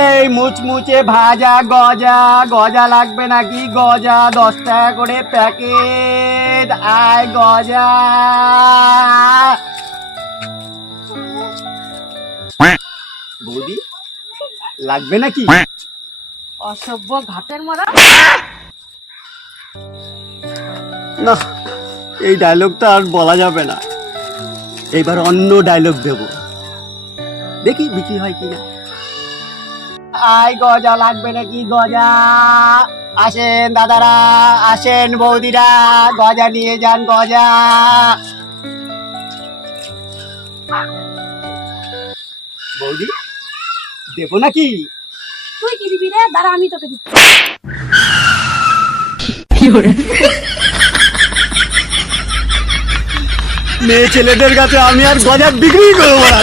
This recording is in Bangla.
এই মুচমুচে ভাজা গজা, গজা লাগবে নাকি? গজা 10 টাকা করে প্যাকেট। আয় গজা। বৌদি লাগবে নাকি? অসভ্য ঘাটের মরা। না, এই ডায়লগটা আর বলা যাবে না। এবার অন্য ডায়লগ দেব, দেখি বিক্রি হয় কিনা। আয় গজা লাগবে নাকি? গজা। আসেন দাদারা, আসেন বৌদিরা, গজা নিয়ে যান গজা। বৌদি দেবো নাকি? তুই কি দিবি রে? দাঁড়া আমি তোকে দিচ্ছি। মেয়ে ছেলেদের কাছে আমি আর গজা বিক্রি করবো না।